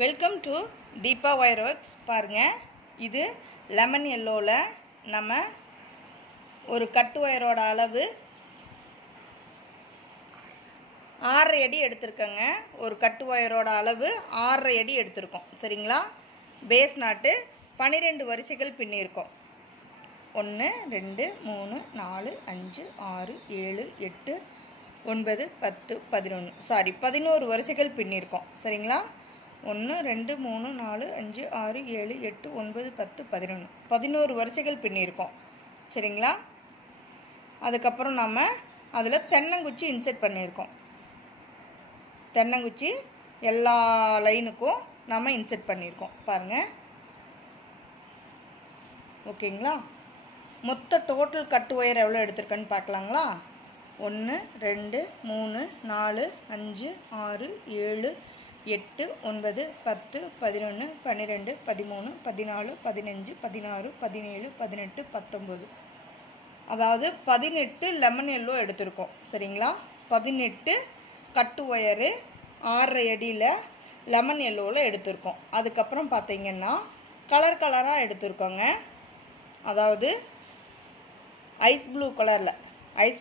Welcome to Deepa wire works. பாருங்கள், இது lemon எல்லோவில் நம்ம ஒரு கட்டு ஒயரோட அளவு 6.5 அடி எடுத்திருக்கோங்க. ஒரு கட்டு ஒயரோட அளவு 6.5 அடி எடுத்திருக்கோம். சரிங்களா? பேஸ் நாட்டு 12 வரிசைகள் பின்னியிருக்கோம். 1 2 3 4 5 6 7 8 9 10 11 11 வரிசைகள் பின்னியிருக்கோம். சரிங்களா? 1 2 3 4 5 6 7 8 9 10 11 11 வரிசைகள் பின்னியிருக்கோம். சரிங்களா? அதுக்கப்புறம் நம்ம அதில் தென்னங்குச்சி இன்செர்ட் பண்ணியிருக்கோம். தென்னங்குச்சி எல்லா லைனுக்கும் நம்ம இன்செர்ட் பண்ணியிருக்கோம். பாருங்கள். ஓகேங்களா? மொத்த டோட்டல் கட்டு ஒயர் எவ்வளோ எடுத்திருக்கேன்னு பார்க்கலாங்களா? 1 2 3 4 5 6 7 8 9 10 11 12 13 14 15 16 17 18 19 அதாவது 18 லெமன் எல்லோ எடுத்திருக்கோம். சரிங்களா? 18 கட்டு ஒயரு 6.5 அடியில் லெமன் எல்லோவில் எடுத்திருக்கோம். அதுக்கப்புறம் பார்த்திங்கன்னா கலர் கலராக எடுத்திருக்கோங்க. அதாவது ஐஸ்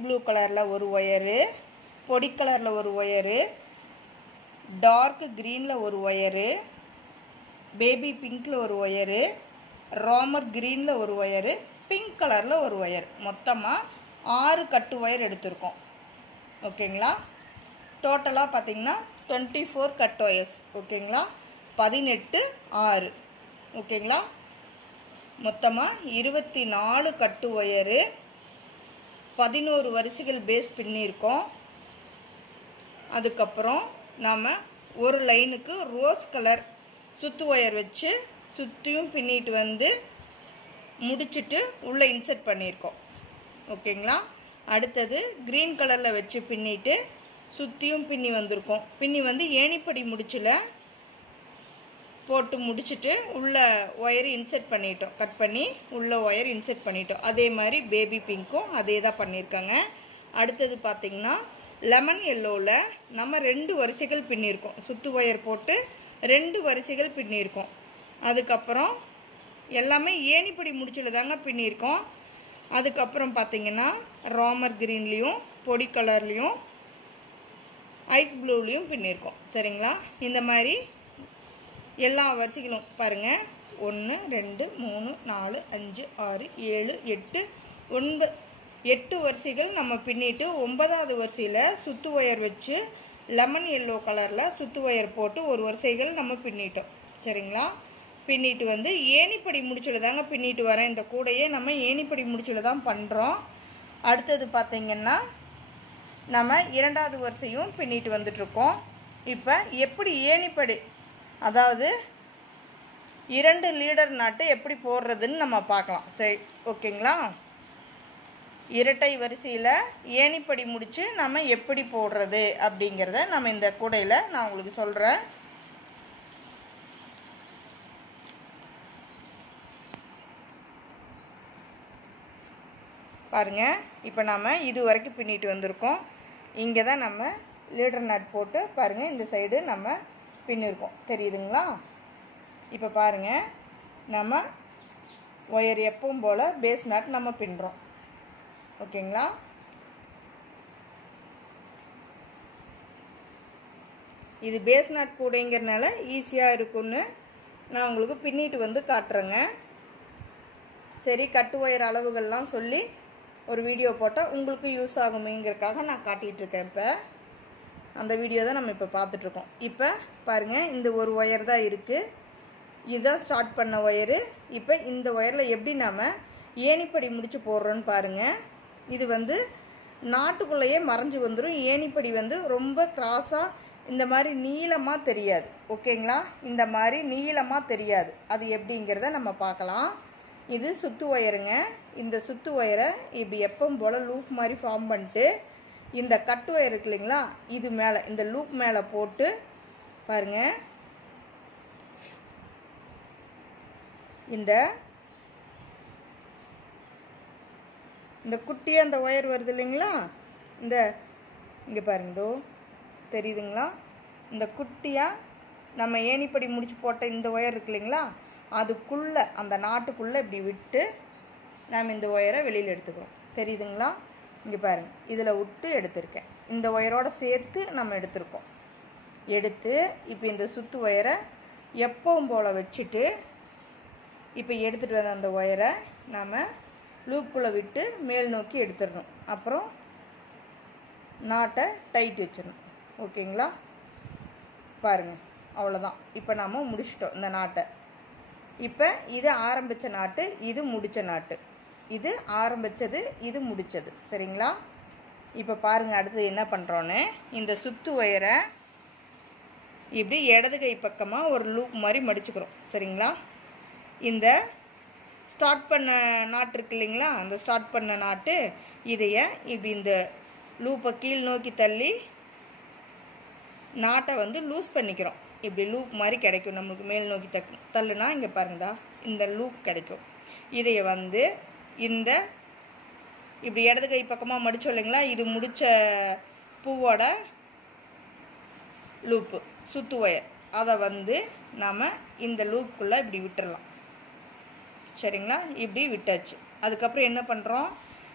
ப்ளூ கலரில் ஒரு ஒயரு, பொடி கலரில் ஒரு ஒயரு, டார்க் க்ரீனில் ஒரு ஒயரு, பேபி பிங்க்கில் ஒரு ஒயரு, ராமர் க்ரீனில் ஒரு ஒயரு, பிங்க் கலரில் ஒரு ஒயர். மொத்தமாக 6 கட்டு ஒயர் எடுத்திருக்கோம். ஓகேங்களா? டோட்டலாக பார்த்திங்கன்னா 24 கட் ஒயர்ஸ். ஓகேங்களா? 18 6. ஓகேங்களா? மொத்தமாக 24 கட்டு ஒயரு, 11 வரிசைகள் பேஸ் பின்னியிருக்கோம். அதுக்கப்புறம் நாம் ஒரு லைனுக்கு ரோஸ் கலர் சுத்து ஒயர் வச்சு சுற்றியும் பின்னிட்டு வந்து முடிச்சுட்டு உள்ளே இன்செர்ட் பண்ணியிருக்கோம். ஓகேங்களா? அடுத்தது க்ரீன் கலரில் வச்சு பின்னிட்டு சுற்றியும் பின்னி வந்திருக்கோம். பின்னி வந்து ஏணிப்படி முடிச்சில் போட்டு முடிச்சுட்டு உள்ள ஒயர் இன்செர்ட் பண்ணிட்டோம். கட் பண்ணி உள்ள ஒயர் இன்செர்ட் பண்ணிட்டோம். அதே மாதிரி பேபி பிங்க்கும் அதே தான் பண்ணியிருக்காங்க. அடுத்தது பார்த்திங்கன்னா லெமன் எல்லோவில் நம்ம 2 வரிசைகள் பின்னியிருக்கோம். சுத்து ஒயர் போட்டு 2 வரிசைகள் பின்னியிருக்கோம். அதுக்கப்புறம் எல்லாமே ஏணிப்படி முடிச்சில் தாங்க பின்னியிருக்கோம். அதுக்கப்புறம் பார்த்திங்கன்னா ராமர் க்ரீன்லேயும் பொடி கலர்லேயும் ஐஸ் ப்ளூலேயும் பின்னியிருக்கோம். சரிங்களா? இந்த மாதிரி எல்லா வரிசைகளும் பாருங்கள். 1 2 3 4 5 6 7 8 9 8 வரிசைகள் நம்ம பின்னிட்டு 9வது வரிசையில் சுத்து ஒயர் வச்சு லெமன் எல்லோ கலரில் சுத்து ஒயர் போட்டு ஒரு வரிசைகள் நம்ம பின்னிட்டோம். சரிங்களா? பின்னிட்டு வந்து ஏணிப்படி முடிச்சில் தாங்க பின்னிட்டு வரேன். இந்த கூடையே நம்ம ஏணிப்படி முடிச்சில் தான் பண்ணுறோம். அடுத்தது பார்த்திங்கன்னா நம்ம 2வது வரிசையும் பின்னிட்டு வந்துட்ருக்கோம். இப்போ எப்படி ஏணிப்படி, அதாவது 2 லீடர் நாட்டு எப்படி போடுறதுன்னு நம்ம பார்க்கலாம். சரி, ஓகேங்களா? இரட்டை வரிசையில் ஏணிப்படி முடித்து நம்ம எப்படி போடுறது அப்படிங்கிறத நம்ம இந்த கூடையில் நான் உங்களுக்கு சொல்கிறேன். பாருங்கள். இப்போ நம்ம இது வரைக்கும் பின்னிட்டு வந்திருக்கோம். இங்கே தான் நம்ம லீடர் நட் போட்டு பாருங்கள் இந்த சைடு நம்ம பின்னிருக்கோம். தெரியுதுங்களா? இப்போ பாருங்கள், நம்ம ஒயர் எப்பவும் போல் பேஸ் நட் நம்ம பின்னுறோம். ஓகேங்களா? இது பேஸ் நாட் கூடைங்கிறதுனால ஈஸியாக இருக்குன்னு நான் உங்களுக்கு பின்னிட்டு வந்து காட்டுறேங்க. சரி, கட்டு ஒயர் அளவுகள்லாம் சொல்லி ஒரு வீடியோ போட்டால் உங்களுக்கு யூஸ் ஆகுமேங்கிறதுக்காக நான் காட்டிகிட்ருக்கேன். இப்போ அந்த வீடியோ தான் நம்ம இப்போ பார்த்துட்ருக்கோம். இப்போ பாருங்கள், இந்த ஒரு ஒயர் தான் இருக்குது. இதுதான் ஸ்டார்ட் பண்ண ஒயரு. இப்போ இந்த ஒயரில் எப்படி நம்ம ஏணிப்படி முடித்து போடுறோன்னு பாருங்கள். இது வந்து நாட்டுக்குள்ளேயே மறைஞ்சு வந்துடும். ஏணிப்படி வந்து ரொம்ப கிராஸாக இந்த மாதிரி நீளமாக தெரியாது. ஓகேங்களா? இந்த மாதிரி நீளமாக தெரியாது. அது எப்படிங்கிறத நம்ம பார்க்கலாம். இது சுத்து ஒயருங்க. இந்த சுத்து ஒயரை இப்படி எப்பவும் போல் லூப் மாதிரி ஃபார்ம் பண்ணிட்டு இந்த கட்டு ஒயர் இருக்கு இல்லைங்களா, இது மேலே இந்த லூப் மேலே போட்டு பாருங்கள். இந்த குட்டியாக அந்த ஒயர் வருது இல்லைங்களா, இங்கே பாருங்க, இதோ தெரியுதுங்களா? இந்த குட்டியாக நம்ம ஏணிப்படி முடிச்சு போட்ட இந்த ஒயர் இருக்கு இல்லைங்களா, அதுக்குள்ளே அந்த நாட்டுக்குள்ளே இப்படி விட்டு நாம் இந்த ஒயரை வெளியில் எடுத்துக்கிறோம். தெரியுதுங்களா? இங்கே பாருங்கள், இதில் விட்டு எடுத்திருக்கேன். இந்த ஒயரோடு சேர்த்து நம்ம எடுத்திருக்கோம். எடுத்து இப்போ இந்த சுற்று ஒயரை எப்பவும் போல் வச்சுட்டு இப்போ எடுத்துகிட்டு வந்த அந்த ஒயரை நாம் லூப்புக்குள்ளே விட்டு மேல் நோக்கி எடுத்துடணும். அப்புறம் நாட்டை டைட் வச்சிடணும். ஓகேங்களா? பாருங்கள், அவ்வளோதான். இப்போ நாம் முடிச்சிட்டோம் இந்த நாட்டை. இப்போ இது ஆரம்பித்த நாட்டு, இது முடித்த நாட்டு. இது ஆரம்பித்தது, இது முடித்தது. சரிங்களா? இப்போ பாருங்கள் அடுத்தது என்ன பண்ணுறோன்னு. இந்த சுற்று ஒயரை இப்படி இடது கை பக்கமாக ஒரு லூப் மாதிரி மடிச்சுக்கிறோம். சரிங்களா? இந்த ஸ்டார்ட் பண்ண நாட்டு இருக்கு இல்லைங்களா, அந்த ஸ்டார்ட் பண்ண நாட்டு இதைய இப்படி இந்த லூப்பை கீழ் நோக்கி தள்ளி நாட்டை வந்து லூஸ் பண்ணிக்கிறோம். இப்படி லூப் மாதிரி கிடைக்கும் நம்மளுக்கு. மேல் நோக்கி தள்ளுனா இங்கே பாருங்கடா இந்த லூப் கிடைக்கும். இதைய வந்து இந்த இப்படி இடது கை பக்கமாக மடித்தோம் இல்லைங்களா, இது முடித்த பூவோட லூப்பு சுற்று ஒயர், அதை வந்து நாம் இந்த லூப்புக்குள்ளே இப்படி விட்டுடலாம். சரிங்களா? இப்படி விட்டாச்சு. அதுக்கப்புறம் என்ன பண்ணுறோம்,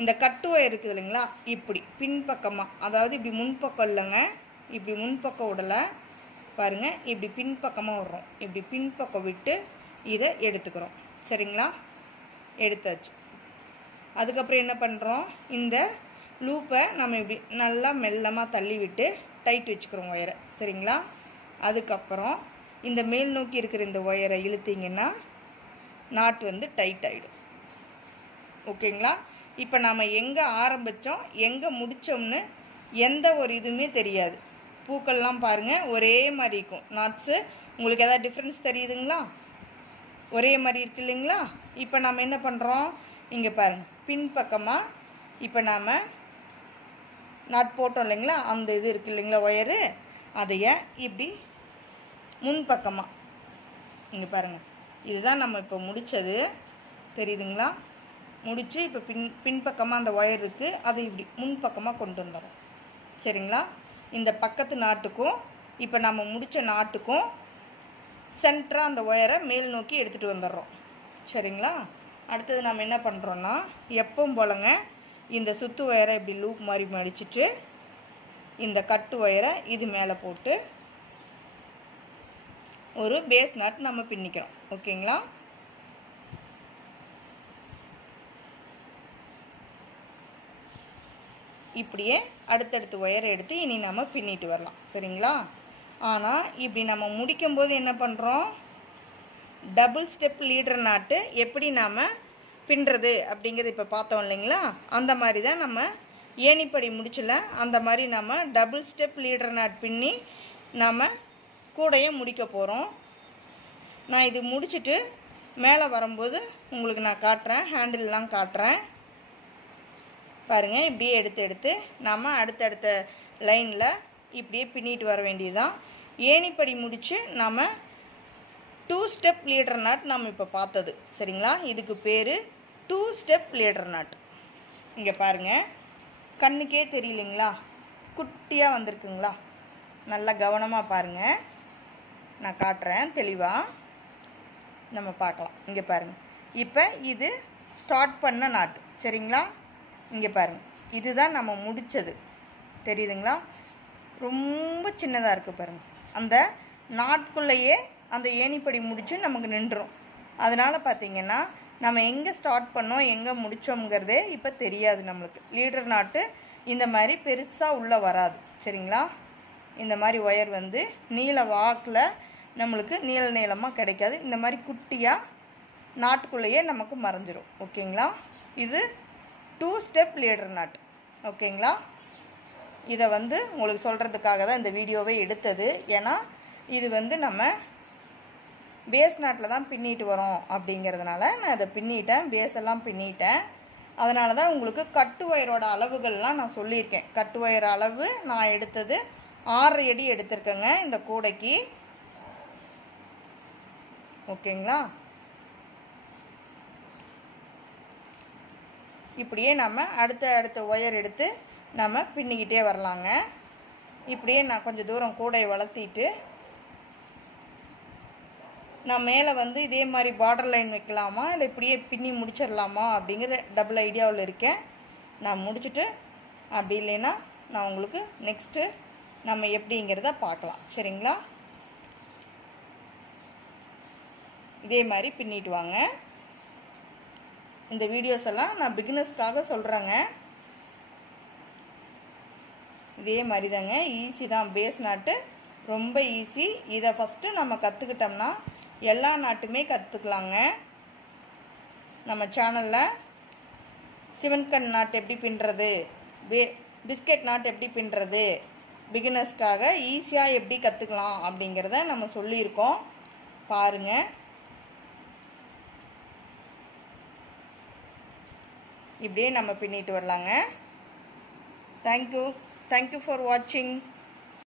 இந்த கட்டு ஒயர் இருக்குது இல்லைங்களா, இப்படி பின்பக்கமாக, அதாவது இப்படி முன்பக்கம் இல்லைங்க, இப்படி முன்பக்கம் விடலை பாருங்கள், இப்படி பின்பக்கமாக விடுறோம். இப்படி பின்பக்கம் விட்டு இதை எடுத்துக்கிறோம். சரிங்களா? எடுத்தாச்சு. அதுக்கப்புறம் என்ன பண்ணுறோம், இந்த லூப்பை நம்ம இப்படி நல்லா மெல்லமாக தள்ளி விட்டு டைட் வச்சுக்கிறோம் ஒயரை. சரிங்களா? அதுக்கப்புறம் இந்த மேல் நோக்கி இருக்கிற இந்த ஒயரை இழுத்தீங்கன்னா நாட் வந்து டைட் ஆகிடும். ஓகேங்களா? இப்போ நாம் எங்கே ஆரம்பித்தோம் எங்கே முடித்தோம்னு எந்த ஒரு இதுவுமே தெரியாது. பூக்கள்லாம் பாருங்கள் ஒரே மாதிரி இருக்கும். நாட்ஸு உங்களுக்கு எதாவது டிஃப்ரென்ஸ் தெரியுதுங்களா? ஒரே மாதிரி இருக்கு இல்லைங்களா? இப்போ நாம் என்ன பண்ணுறோம், இங்கே பாருங்கள் பின்பக்கமாக இப்போ நாம் நாட் போட்டோம் இல்லைங்களா, அந்த இது இருக்குது இல்லைங்களா ஒயரு, அதைய இப்படி முன்பக்கமாக இங்கே பாருங்கள், இதுதான் நம்ம இப்போ முடித்தது. தெரியுதுங்களா? முடித்து இப்போ பின்பக்கமாக அந்த ஒயர் இருக்குது, அதை இப்படி முன்பக்கமாக கொண்டு வந்துடும். சரிங்களா? இந்த பக்கத்து நாட்டுக்கும் இப்போ நம்ம முடித்த நாட்டுக்கும் சென்டராக அந்த ஒயரை மேல் நோக்கி எடுத்துகிட்டு வந்துடுறோம். சரிங்களா? அடுத்தது நம்ம என்ன பண்ணுறோன்னா, எப்பவும் போலங்க இந்த சுற்று ஒயரை இப்படி லூப் மாதிரி மடிச்சுட்டு இந்த கட்டு ஒயரை இது மேலே போட்டு ஒரு பேஸ் நாட் நம்ம பின்னிக்கிறோம். ஓகேங்களா? இப்படியே அடுத்தடுத்து ஒயரை எடுத்து இனி நம்ம பின்னிட்டு வரலாம். சரிங்களா? ஆனால் இப்படி நம்ம முடிக்கும்போது என்ன பண்ணுறோம், டபுள் ஸ்டெப் லீடர் நாட்டு எப்படி நாம் பின்னுறது அப்படிங்கிறது இப்போ பார்த்தோம் இல்லைங்களா, அந்த மாதிரி தான் நம்ம ஏணிப்படி முடிச்சல அந்த மாதிரி நம்ம டபுள் ஸ்டெப் லீடர் நாட் பின்னி நம்ம கூடையை முடிக்க போகிறோம். நான் இது முடிச்சுட்டு மேலே வரும்போது உங்களுக்கு நான் காட்டுறேன், ஹேண்டில்லாம் காட்டுறேன். பாருங்கள், இப்படியே எடுத்து நம்ம அடுத்தடுத்த லைனில் இப்படியே பின்னிட்டு வர வேண்டியதுதான். ஏணிப்படி முடித்து நம்ம 2 ஸ்டெப் லீடர் நாட் நம்ம இப்போ பார்த்தது. சரிங்களா? இதுக்கு பேர் 2 ஸ்டெப் லீடர் நாட். இங்கே பாருங்கள், கண்ணுக்கே தெரியலைங்களா, குட்டியாக வந்திருக்குங்களா? நல்லா கவனமாக பாருங்கள், நான் காட்டுறேன் தெளிவாக நம்ம பார்க்கலாம். இங்கே பாருங்கள், இப்போ இது ஸ்டார்ட் பண்ண நாட்டு. சரிங்களா? இங்கே பாருங்கள், இதுதான் நம்ம முடித்தது. தெரியுதுங்களா? ரொம்ப சின்னதாக இருக்குது பாருங்கள். அந்த நாட்குள்ளேயே அந்த ஏணிப்படி முடித்து நமக்கு நின்றுடும். அதனால் பார்த்திங்கன்னா நம்ம எங்கே ஸ்டார்ட் பண்ணோம் எங்கே முடித்தோங்கிறதே இப்போ தெரியாது நம்மளுக்கு. லீடர் நாட்டு இந்த மாதிரி பெருசாக உள்ளே வராது. சரிங்களா? இந்த மாதிரி ஒயர் வந்து நீல வாக்கில் நம்மளுக்கு நீளமாக கிடைக்காது. இந்த மாதிரி குட்டியாக நாட்டுக்குள்ளேயே நமக்கு மறைஞ்சிரும். ஓகேங்களா? இது 2 ஸ்டெப் லீடர் நாட். ஓகேங்களா? இதை வந்து உங்களுக்கு சொல்கிறதுக்காக தான் இந்த வீடியோவை எடுத்தது. ஏன்னா இது வந்து நம்ம பேஸ் நாட்டில் தான் பின்னிட்டு வரோம் அப்படிங்கிறதுனால நான் அதை பின்னிட்டேன், பேஸ் எல்லாம் பின்னிட்டேன். அதனால தான் உங்களுக்கு கட்டு ஒயரோட அளவுகள்லாம் நான் சொல்லியிருக்கேன். கட்டு ஒயர் அளவு நான் எடுத்தது 6 அடி எடுத்திருக்கேங்க இந்த கூடைக்கு. ஓகேங்களா? இப்படியே நம்ம அடுத்த ஒயர் எடுத்து நம்ம பின்னிக்கிட்டே வரலாங்க. இப்படியே நான் கொஞ்சம் தூரம் கூடையை வளர்த்திட்டு நான் மேலே வந்து இதே மாதிரி பார்டர் லைன் வைக்கலாமா இல்லை இப்படியே பின்னி முடிச்சிடலாமா அப்படிங்கிற டபுள் ஐடியாவில் இருக்கேன். நான் முடிச்சுட்டு அப்படி இல்லைன்னா நான் உங்களுக்கு நெக்ஸ்ட்டு நம்ம எப்படிங்கிறத பார்க்கலாம். சரிங்களா? இதே மாதிரி பின்னிட்டு வாங்க. இந்த வீடியோஸ் எல்லாம் நான் பிகினர்ஸ்க்காக சொல்கிறேங்க. இதே மாதிரி தாங்க, ஈஸி தான். பேஸ் நாட்டு ரொம்ப ஈஸி. இதை ஃபஸ்ட்டு நம்ம கற்றுக்கிட்டோம்னா எல்லா நாட்டுமே கற்றுக்கலாங்க. நம்ம சேனலில் சிவன்கண் நாட்டு எப்படி பின்னுறது, பிஸ்கெட் நாட்டு எப்படி பின்னுறது, பிகினர்ஸ்க்காக ஈஸியாக எப்படி கற்றுக்கலாம் அப்படிங்கிறத நம்ம சொல்லியிருக்கோம். பாருங்கள். இப்படியே நம்ம பின்னிட்டு வரலாங்க. தேங்க்யூ ஃபார் வாட்சிங்.